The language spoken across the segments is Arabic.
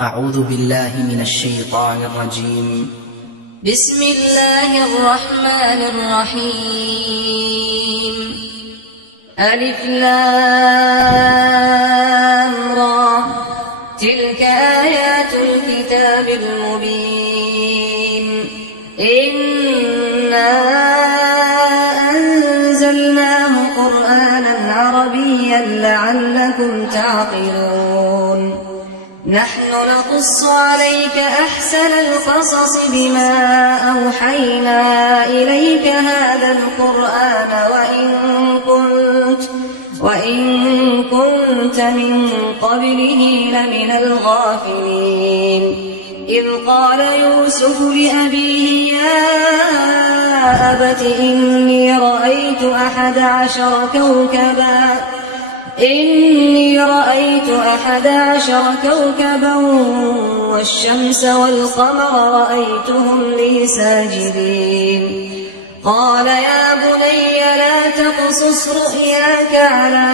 أعوذ بالله من الشيطان الرجيم. بسم الله الرحمن الرحيم. ألف لام را، تلك آيات الكتاب المبين. إنا أنزلناه قرآنا عربيا لعلكم تعقلون. نحن نقص عليك أحسن القصص بما أوحينا إليك هذا القرآن وإن كنت من قبله لمن الغافلين. إذ قال يوسف لأبيه يا أبت إني رأيت 11 كوكبا والشمس والقمر رأيتهم لي ساجدين. قال يا بني لا تقصص رؤياك على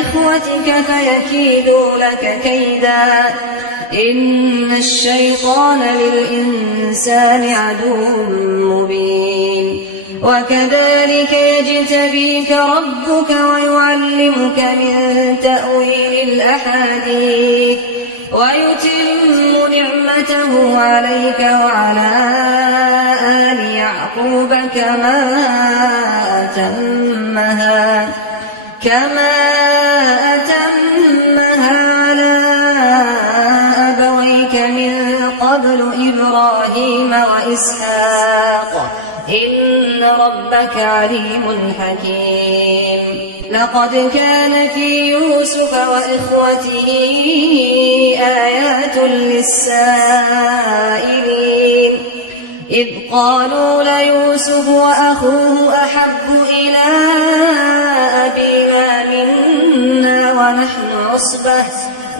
إخوتك فيكيدوا لك كيدا، إن الشيطان للإنسان عدو مبين. وكذلك يجتبيك ربك ويعلمك من تأويل الأحاديث ويتم نعمته عليك وعلى آل يعقوب كما أتمها على أبويك من قبل إبراهيم وإسحاق إن ربك عليم حكيم. لقد كان في يوسف وإخوته آيات للسائلين، إذ قالوا ليوسف وأخوه أحب إلى أبينا منا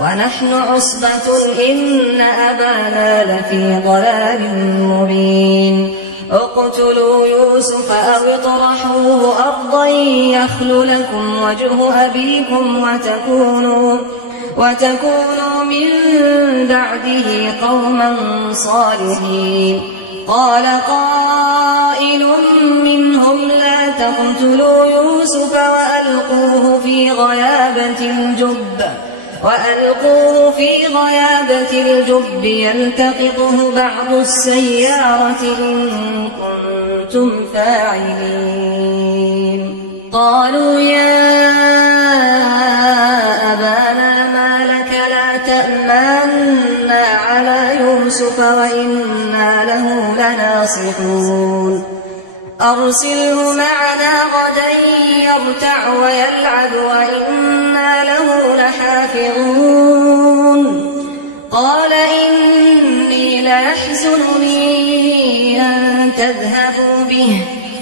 ونحن عصبة إن أبانا لفي ضلال مبين. اقتلوا يوسف أو اطرحوه أرضا يخل لكم وجه أبيكم وتكونوا من بعده قوما صالحين. قال قائل منهم لا تقتلوا يوسف وألقوه في غيابة الجب يلتقطه بعض السيارة إن كنتم فاعلين. قالوا يا أبانا ما لك لا تأمنا على يوسف وإنا له لناصحون. أرسله معنا غدا يرتع ويلعب وإنا له لحافظون. قال إني ليحزنني أن تذهبوا به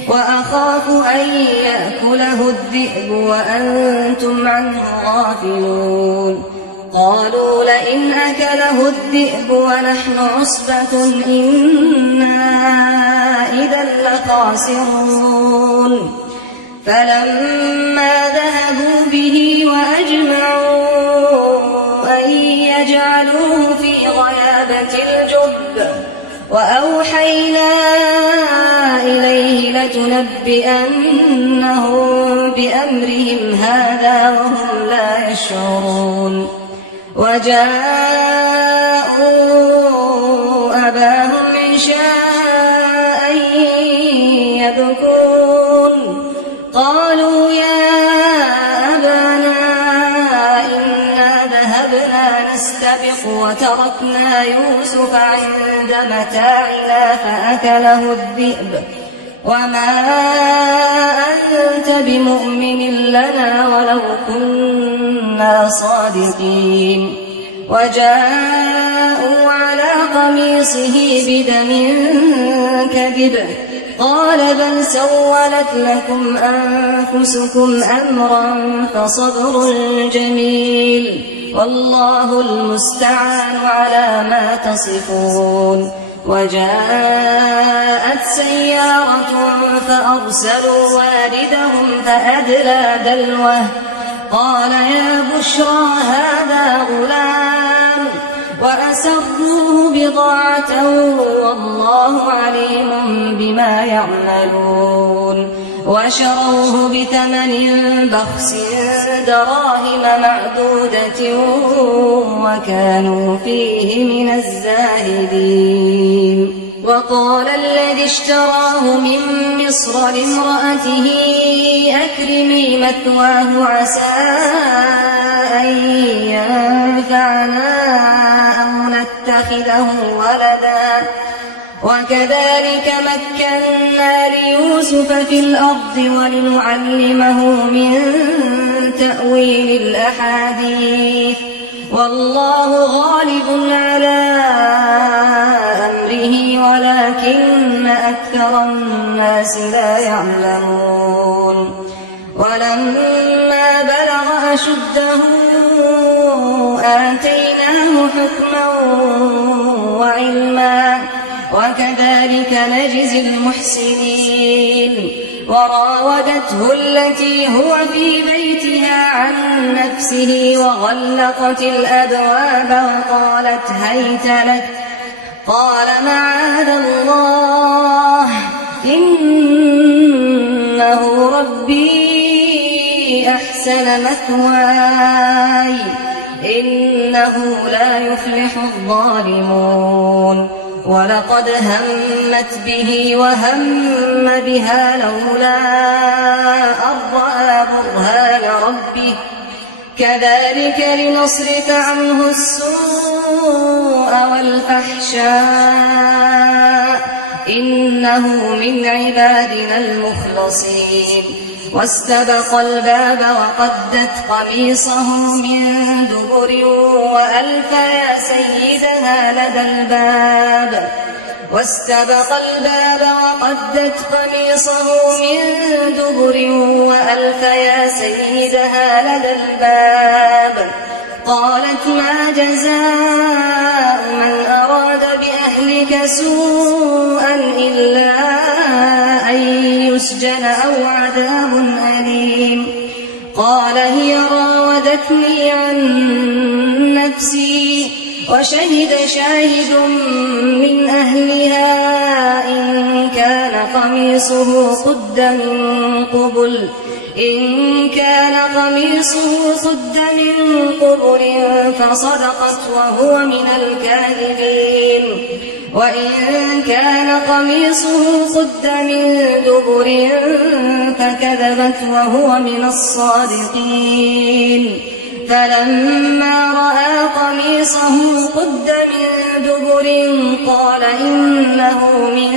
وأخاف أن يأكله الذئب وأنتم عنه غافلون. قالوا لئن أكله الذئب ونحن عصبة إنا إذا لخاسرون. فلما ذهبوا به وأجمعوا أن يجعلوه في غيابة الجب وأوحينا إليه لتنبئنهم بأمرهم هذا وهم لا يشعرون. وجاءوا أباهم عشاء يبكون. قالوا يا أبانا إنا ذهبنا نستبق وتركنا يوسف عند متاعنا فأكله الذئب وما أنت بمؤمن لنا ولو كنا صادقين. وجاءوا على قميصه بدم كذب قال بل سولت لكم أنفسكم أمرا فصبر جميل والله المستعان على ما تصفون. وجاءت سيارة فأرسلوا واردهم فأدلى دلوه قال يا بشرى هذا غلام وأسروه بضاعة والله عليم بما يعملون وشروه بثمن بخس دراهم معدودة وكانوا فيه من الزاهدين وقال الذي اشتراه من مصر لامرأته أكرمي مثواه عسى أن ينفعنا أو نتخذه ولدا وكذلك مكنا ليوسف في الأرض ولنعلمه من تأويل الأحاديث والله غالب على أمره ولكن أكثر الناس لا يعلمون ولما بلغ أشده آتيناه حكما وعلما وكذلك نجزي المحسنين وراودته التي هو في بيتها عن نفسه وغلقت الأبواب وقالت هيت لك قال معاذ الله إنه ربي أحسن مثواي إنه لا يفلح الظالمون ولقد همت به وهم بها لولا أن رأى برهان ربه كذلك لنصرف عنه السوء والفحشاء إنه من عبادنا المخلصين واستبق الباب وقدت قميصه من دبر وألف يا سيدها لدى الباب واستبق الباب وقدت قميصه من دبر وألف يا سيدها لدى الباب قالت ما جزاء من أراد بأهلك سوءا إلا أن يسجن أو عذاب أليم قال هي راودتني عن نفسي وشهد شاهد من أهلها إن كان قميصه قد من قبل فصدقت وهو من الكاذبين وإن كان قميصه قد من دبر فكذبت وهو من الصادقين فلما رأى قميصه قد من دبر قال إنه من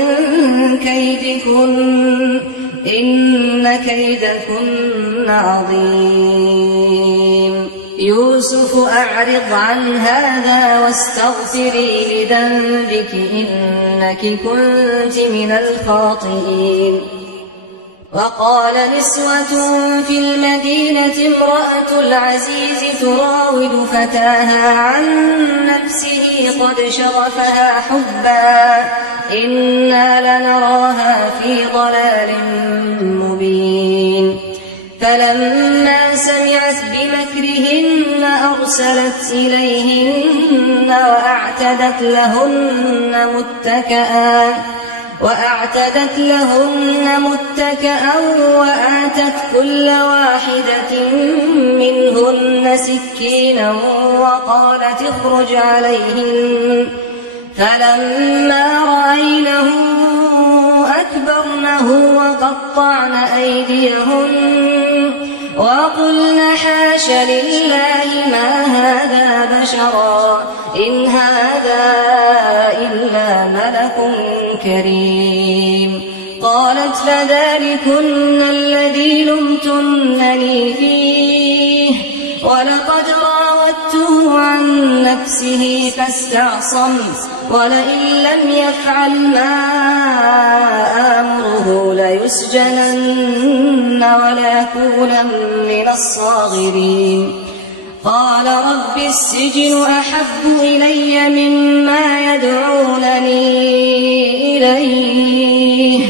كيدكن إن كيدكن عظيم يوسف أعرض عن هذا واستغفري لذنبك إنك كنت من الخاطئين وقال نسوة في المدينة امرأة العزيز تراود فتاها عن نفسه قد شغفها حبا إنا لنراها في ضلال مبين فلما سمعت بمكرهن أرسلت إليهن وأعتدت لهن متكئا وآتت كل واحدة منهن سكينا وقالت اخرج عليهن فلما رأينه أكبرنه وقطعن أيديهن وقلن حاش لله ما هذا بشرا إن هذا إلا ملك كريم قالت فذلكن الذي لمتنني فيه ولقد راودته عن نفسه فاستعصم ولئن لم يفعل ما آمره ليسجنن وليكونا من الصاغرين قال رب السجن أحب إلي مما يدعونني إليه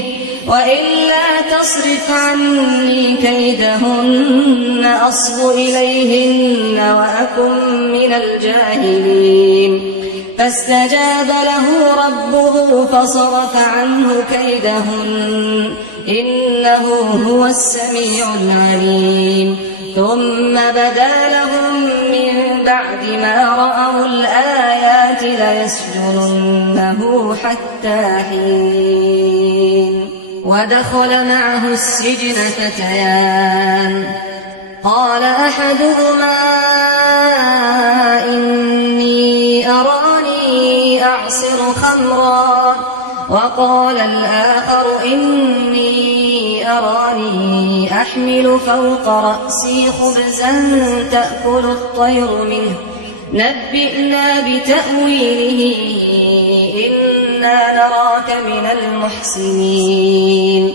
وإلا تصرف عني كيدهن أصب إليهن وأكن من الجاهلين فاستجاب له ربه فصرف عنه كيدهن إنه هو السميع العليم ثم بدا لهم من بعد ما رأوا الآيات ليسجننه حتى حين ودخل معه السجن فتيان قال أحدهما إني أراني أعصر خمرا وقال الآخر إني أراني أحمل فوق رأسي خبزا تأكل الطير منه نبئنا بتأويله إنا نراك من المحسنين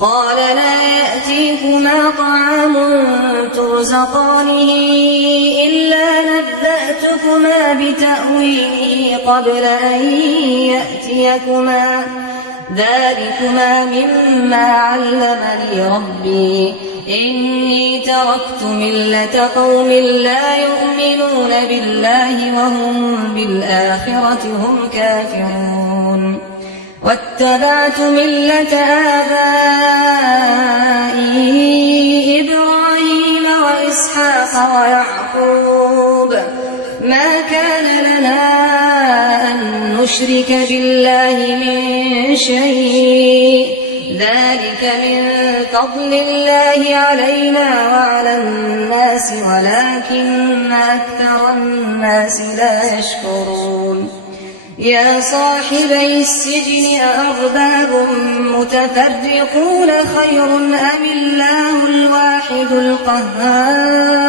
قال لا يأتيكما طعام ترزقانه إلا نبأتكما بتأويله قبل أن يأتيكما ذلكما مما علمني ربي إني تركت ملة قوم لا يؤمنون بالله وهم بالآخرة هم كافرون واتبعت ملة آبائي إبراهيم وإسحاق ويعقوب ما كان لنا أن نشرك بالله من شيء ذلك من فضل الله علينا وعلى الناس ولكن أكثر الناس لا يشكرون يا صاحبي السجن أأرباب متفرقون خير أم الله الواحد القهار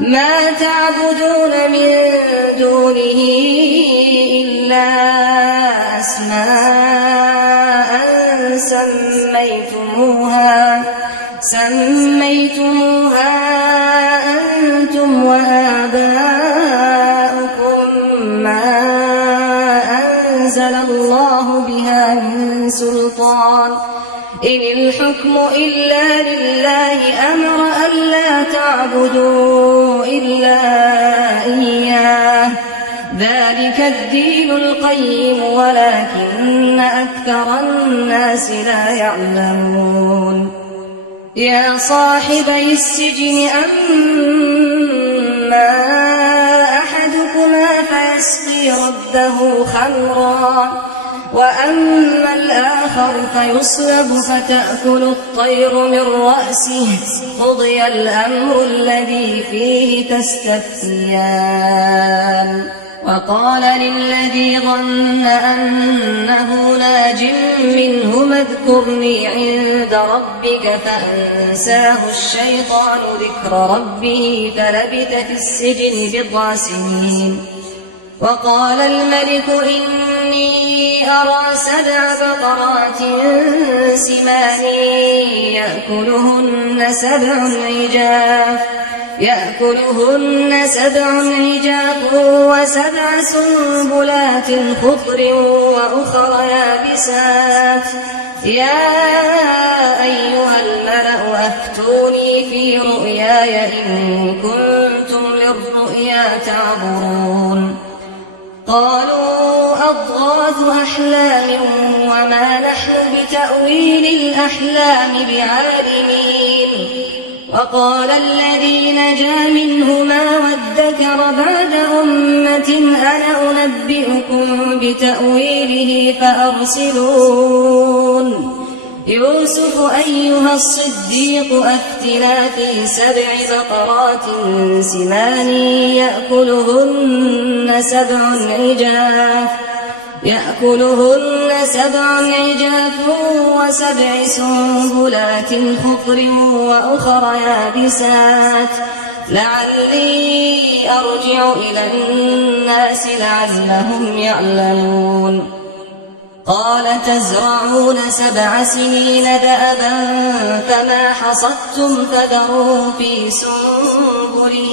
ما تعبدون من دونه إلا أسماء سميتموها أنتم وآباؤكم ما أنزل الله بها من سلطان إن الحكم إلا لله أمر ألا تعبدوا إلا إياه ذلك الدين القيم ولكن أكثر الناس لا يعلمون يا صاحبي السجن أما أحدكما فيسقي ربه خمرا وأما الآخر فيصلب فتأكل الطير من رأسه قضي الأمر الذي فيه تستفتيان وقال للذي ظن أنه ناج منهما اذكرني عند ربك فأنساه الشيطان ذكر ربه فلبث في السجن 9 سنين وقال الملك إني أرى 7 بقرات سمان يأكلهن 7 عجاف و7 سنبلات خضر وأخر يابسات يا أيها الملأ أفتوني في رؤياي إن كنتم للرؤيا تعبرون قالوا أضغاث أحلام وما نحن بتأويل الأحلام بعالمين وقال الذي نجا منهما وادكر بعد أمة أنا أنبئكم بتأويله فأرسلون يوسف أيها الصديق أفتنا في 7 بقرات سمان يأكلهن 7 عجاف و7 سنبلات خضر وأخر يابسات لعلي أرجع إلى الناس لعلهم يعلمون قال تزرعون 7 سنين دأبا فما حصدتم فذروا في سنبله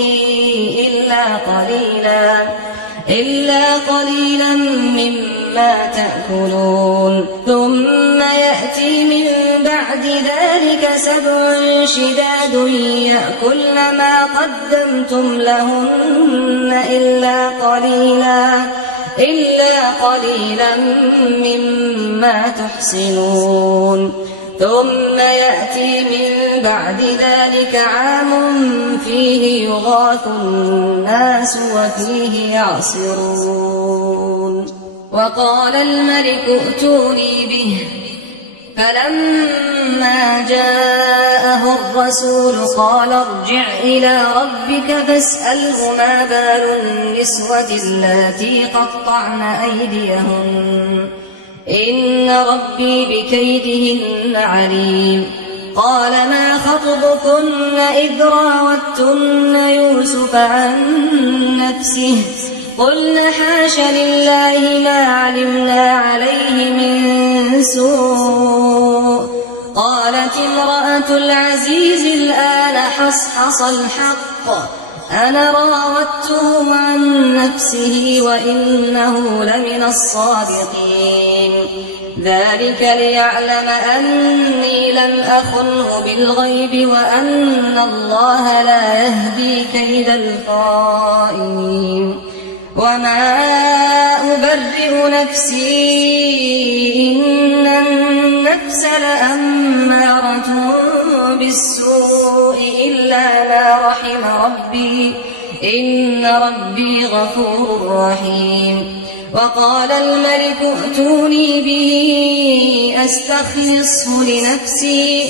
إلا قليلا مما تأكلون ثم يأتي من بعد بعد ذلك 7 شداد يأكلن ما قدمتم لهن إلا قليلا مما تحصنون ثم يأتي من بعد ذلك عام فيه يغاث الناس وفيه يعصرون وقال الملك ائتوني به فلما جاءه الرسول قال ارجع إلى ربك فاسأله ما بال النسوة اللاتي قطعن أيديهن إن ربي بكيدهن عليم قال ما خطبكن إذ راوتن يوسف عن نفسه قلن حاش لله ما علمنا عليه من سوء قالت امرأة العزيز الآن حصحص الحق أنا راودته عن نفسه وإنه لمن الصادقين ذلك ليعلم أني لم أخنه بالغيب وأن الله لا يهدي كيد الخائنين وما أبرئ نفسي إن النفس لأمارة بالسوء إلا ما رحم ربي إن ربي غفور رحيم وقال الملك ائتوني به أستخلصه لنفسي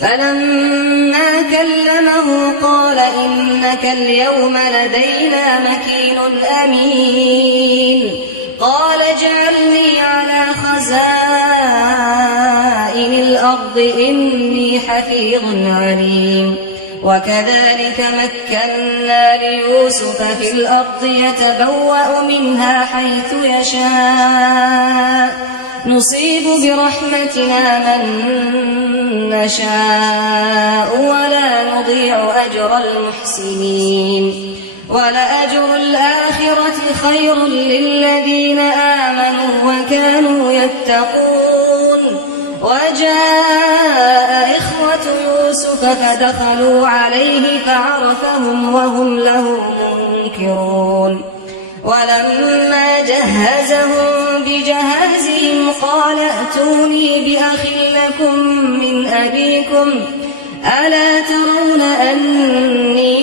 فلما كلمه قال إنك اليوم لدينا مكين أمين قال اجعلني على خزائن الأرض إني حفيظ عليم وكذلك مكنا ليوسف في الأرض يتبوأ منها حيث يشاء نصيب برحمتنا من نشاء ولا نضيع أجر المحسنين ولأجر الآخرة خير للذين آمنوا وكانوا يتقون وجاء إخوة يوسف فدخلوا عليه فعرفهم وهم له منكرون ولما جهزهم بجهازهم قال ائتوني بأخ لكم من أبيكم ألا ترون أني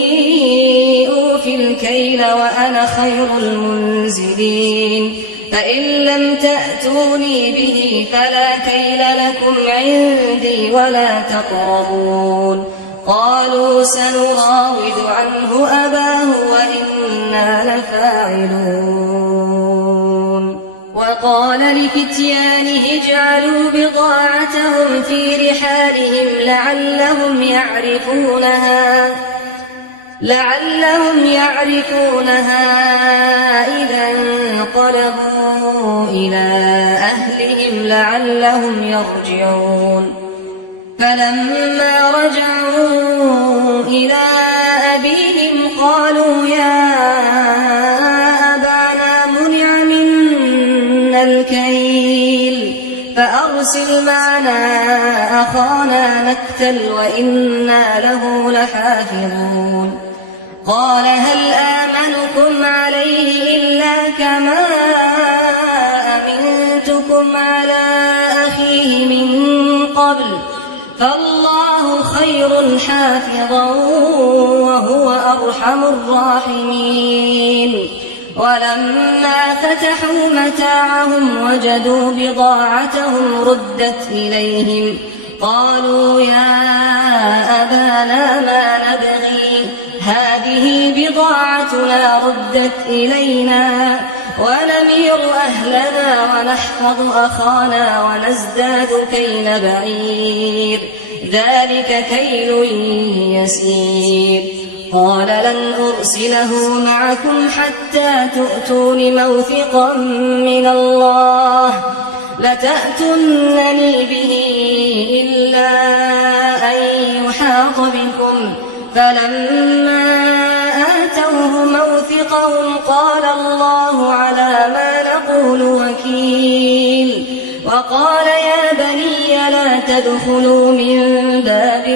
أوفي الكيل وأنا خير المنزلين فإن لم تأتوني به فلا كيل لكم عندي ولا تقربون قالوا سنراود عنه أباه وإنا لفاعلون وقال لفتيانه اجعلوا بضاعتهم في رحالهم لعلهم يعرفونها إذا انقلبوا إلى أهلهم لعلهم يرجعون فلما رجعوا إلى أبيهم قالوا يا أبانا منع منا الكيل فأرسل معنا أخانا نكتل وإنا له لحافظون قال هل آمنكم عليه إلا كما أمنتكم على أخيه من قبل فالله خير حافظا وهو أرحم الراحمين ولما فتحوا متاعهم وجدوا بضاعتهم ردت إليهم قالوا يا أبانا ما نبغي هذه بضاعتنا ردت إلينا ونمير أهلنا ونحفظ أخانا ونزداد كيل بعير ذلك كيل يسير قال لن أرسله معكم حتى تؤتون موثقا من الله لتأتونني به إلا أن يحاط بكم فلما آتوه موثقهم قال الله على ما نقول وكيل وقال يا بني لا لا تدخلوا من باب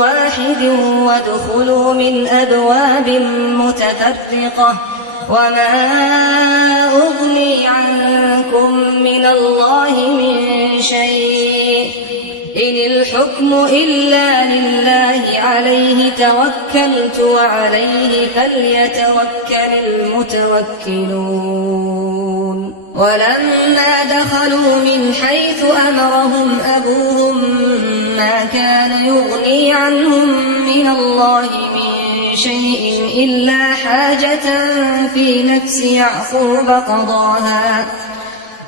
واحد وادخلوا من أبواب متفرقة وما أغني عنكم من الله من شيء إن الحكم إلا لله عليه توكلت وعليه فليتوكل المتوكلون ولما دخلوا من حيث أمرهم أبوهم ما كان يغني عنهم من الله من شيء إلا حاجة في نفس يعقوب قضاها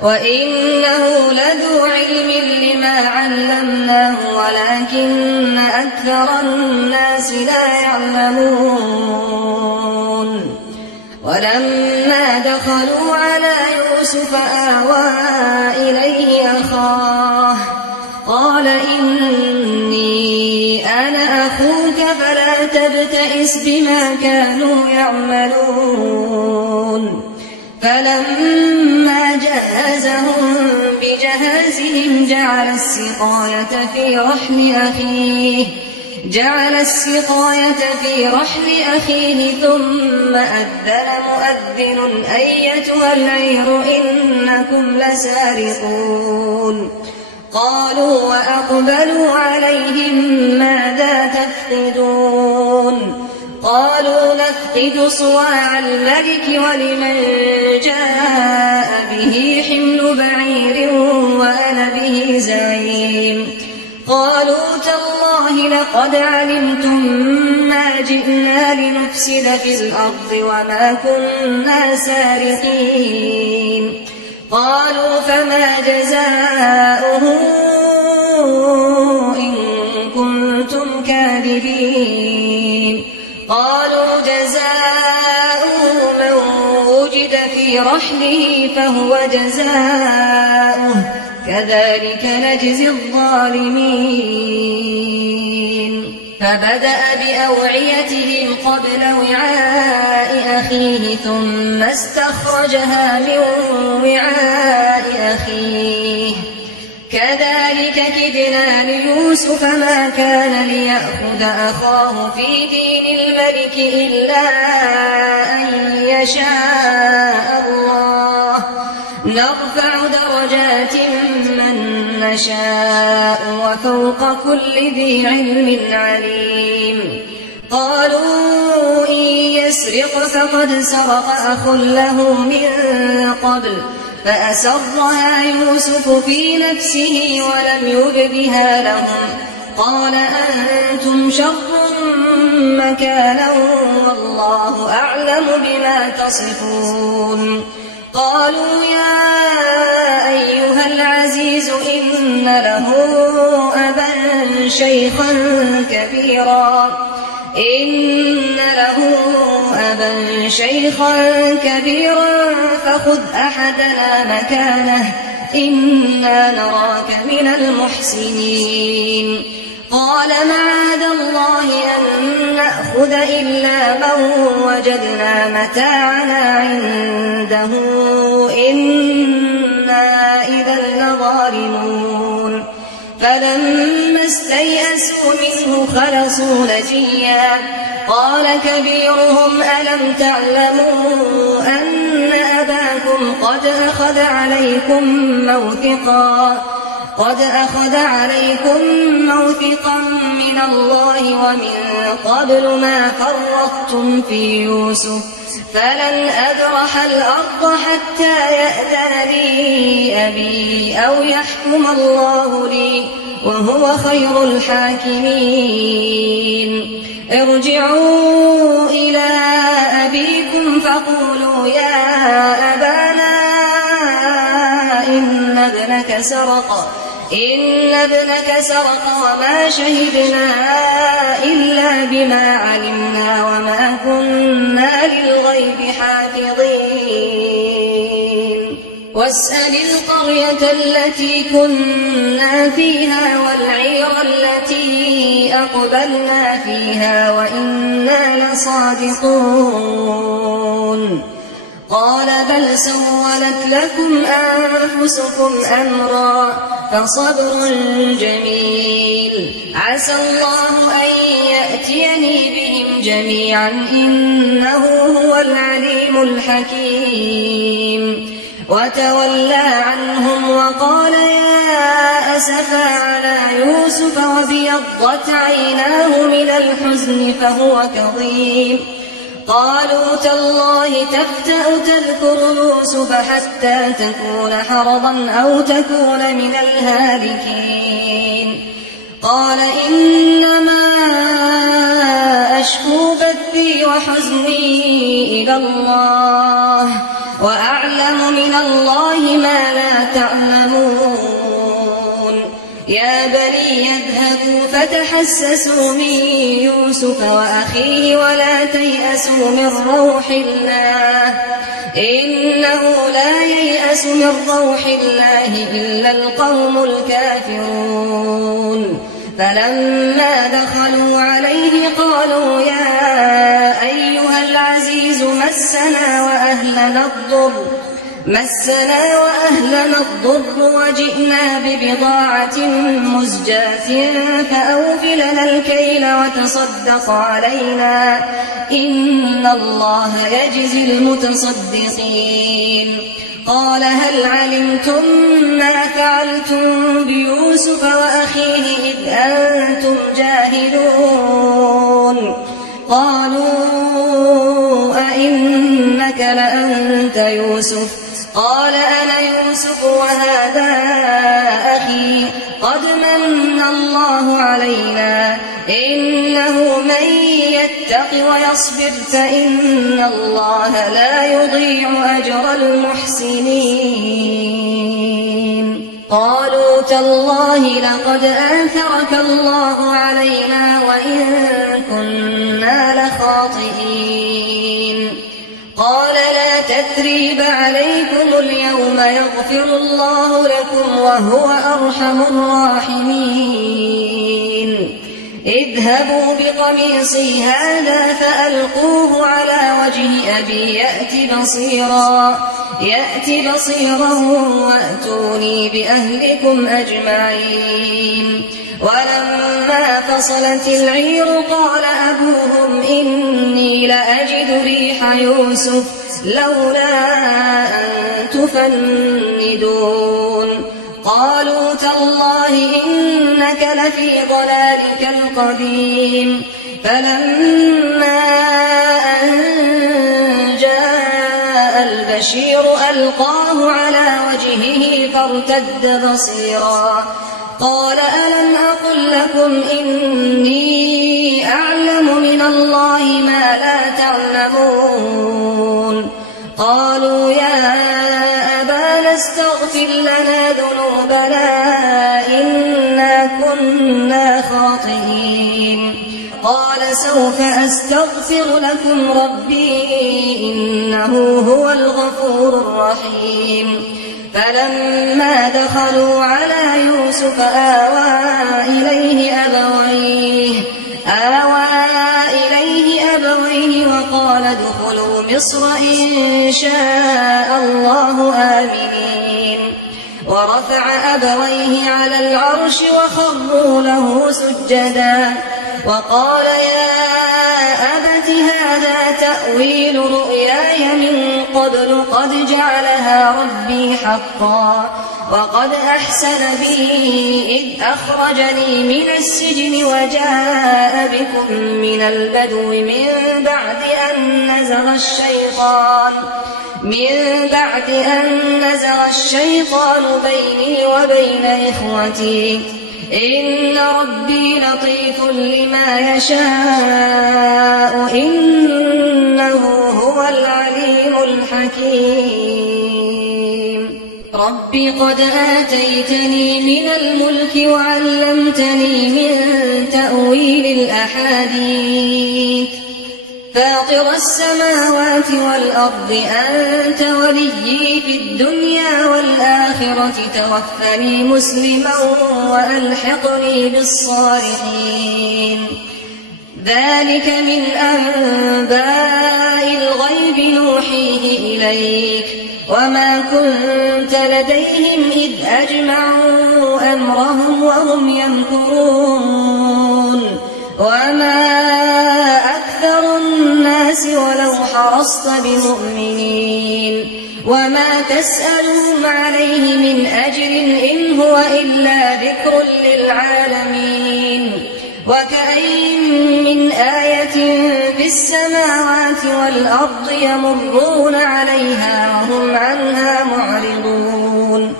وإنه لذو علم لما علمناه ولكن أكثر الناس لا يعلمون ولما دخلوا على يوسف آوى إليه أخاه قال إني أنا أخوك فلا تبتئس بما كانوا يعملون فلما جهزهم بجهازهم جعل السقاية في رحل أخيه ثم أذن مؤذن أيتها العير إنكم لسارقون قالوا وأقبلوا عليهم ماذا تفقدون قالوا نفقد صواع الملك ولمن جاء به حمل بعير وأنا به زعيم قالوا تالله لقد علمتم ما جئنا لنفسد في الأرض وما كنا سارقين قالوا فما جزاؤه إن كنتم كاذبين قالوا جزاؤه من وجد في رحله فهو جزاؤه كذلك نجزي الظالمين فبدأ بأوعيتهم قبل وعاء أخيه ثم استخرجها من وعاء أخيه كذلك كدنا ليوسف ما كان ليأخذ أخاه في دين الملك إلا أن يشاء الله نرفع درجات من نشاء وفوق كل ذي علم عليم قالوا إن يسرق فقد سرق أخ له من قبل فأسرها يوسف في نفسه ولم يبدها لهم قال أنتم شر مكانا والله أعلم بما تصفون قالوا يا أيها العزيز إن له أبا شيخا كبيرا فخذ أحدنا مكانه إنا نراك من المحسنين قال معاذ الله أن نأخذ إلا من وجدنا متاعنا عنده إنا إذا لظالمون فلما استيئسوا منه خلصوا نجيا قال كبيرهم ألم تعلموا أن أباكم قد أخذ عليكم موثقا من الله ومن قبل ما فرطتم في يوسف فلن أبرح الأرض حتى يأذن لي أبي أو يحكم الله لي وهو خير الحاكمين ارجعوا إلى أبيكم فقولوا يا أبانا إن ابنك سرق وما شهدنا إلا بما علمنا وما كنا للغيب حافظين واسأل القرية التي كنا فيها والعير التي أقبلنا فيها وإنا لصادقون قال بل سولت لكم أنفسكم أمرا فصبر جميل عسى الله أن يأتيني بهم جميعا إنه هو العليم الحكيم وتولى عنهم وقال يا أسفا على يوسف وابيضت عيناه من الحزن فهو كظيم قالوا تالله تفتأ تذكر يوسف حتى تكون حرضا أو تكون من الهالكين قال إنما أشكو بثي وحزني إلى الله وأعلم من الله ما لا تعلمون يا بني يذهبوا فتحسسوا من يوسف وأخيه ولا تيأسوا من روح الله إنه لا ييأس من روح الله إلا القوم الكافرون فلما دخلوا عليه قالوا يا أيها العزيز مسنا وأهلنا الضر وجئنا ببضاعة مزجاة فأوفِ لنا الكيل وتصدق علينا إن الله يجزي المتصدقين قال هل علمتم ما فعلتم بيوسف وأخيه إذ أنتم جاهلون قالوا أئنك لأنت يوسف قال أنا يوسف وهذا أخي قد من الله علينا إنه من يتق ويصبر فإن الله لا يضيع أجر المحسنين قالوا تالله لقد آثرك الله علينا وإن كنا لخاطئين قال لا تثريب عليكم اليوم يغفر الله لكم وهو أرحم الراحمين اذهبوا بقميصي هذا فألقوه على وجه أبي يأت بصيرا وأتوني بأهلكم أجمعين ولما فصلت العير قال أبوهم إني لأجد ريح يوسف لولا أن تفندون قالوا تالله إنك لفي ضلالك القديم فلما أن جاء البشير ألقاه على وجهه فارتد بصيرا قال ألم أقل لكم إني أعلم من الله ما لا تعلمون قالوا يا أبانا استغفر لنا ذنوبنا إنا كنا خاطئين قال سوف أستغفر لكم ربي إنه هو الغفور الرحيم فلما دخلوا على يوسف آوى إليه أبويه وقال ادخلوا مصر إن شاء الله آمنين ورفع أبويه على العرش وخروا له سجدا وقال يا أبت هذا تأويل رؤياي من قبل قد جعلها ربي حقا وقد أحسن بي إذ أخرجني من السجن وجاء بكم من البدو من بعد أن نزغ الشيطان بيني وبين إخوتي إن ربي لطيف لما يشاء إنه هو العليم الحكيم رب قد آتيتني من الملك وعلمتني من تأويل الأحاديث فاطر السماوات والأرض أنت وليي في الدنيا والآخرة توفني مسلما وألحقني بالصالحين ذلك من أنباء الغيب نوحيه إليك وما كنت لديهم إذ أجمعوا أمرهم وهم يمكرون وما أكثر الناس ولو حرصت بمؤمنين وما تسألهم عليه من أجر إن هو إلا ذكر للعالمين وكأين من آية في السماوات والأرض يمرون عليها وهم عنها معرضون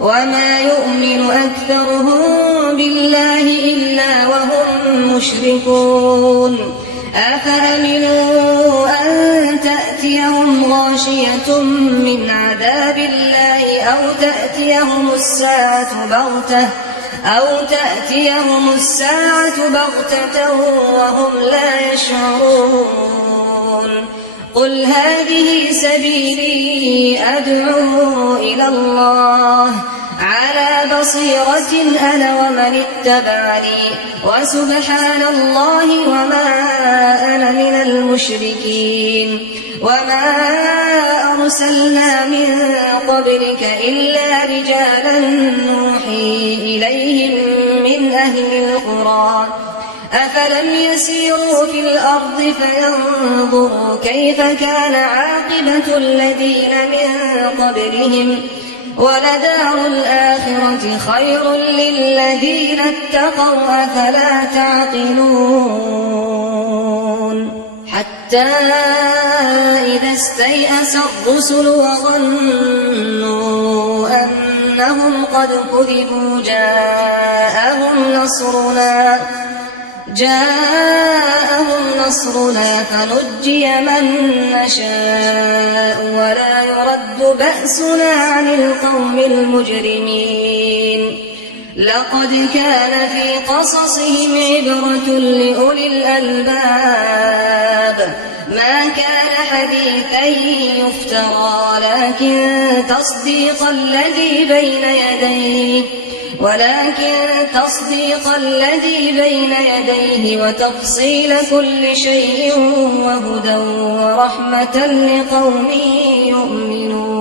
وما يؤمن أكثرهم بالله إلا وهم مشركون أفأمنوا أن تأتيهم غاشية من عذاب الله أو تأتيهم الساعة بغتة وهم لا يشعرون قل هذه سبيلي أدعو إلى الله على بصيرة أنا ومن اتبعني وسبحان الله وما أنا من المشركين وما أرسلنا من قبلك إلا رجالا نوحي إليهم من أهل القرى أفلم يسيروا في الأرض فينظروا كيف كان عاقبة الذين من قبلهم ولدار الآخرة خير للذين اتقوا أفلا تعقلون حتى إذا استيأس الرسل وظنوا أنهم قد كذبوا جاءهم نصرنا فنجي من نشاء ولا يرد بأسنا عن القوم المجرمين لقد كان في قصصهم عبرة لأولي الألباب ما كان حديثا يفترى ولكن تصديق الذي بين يديه وتفصيل كل شيء وهدى ورحمة لقوم يؤمنون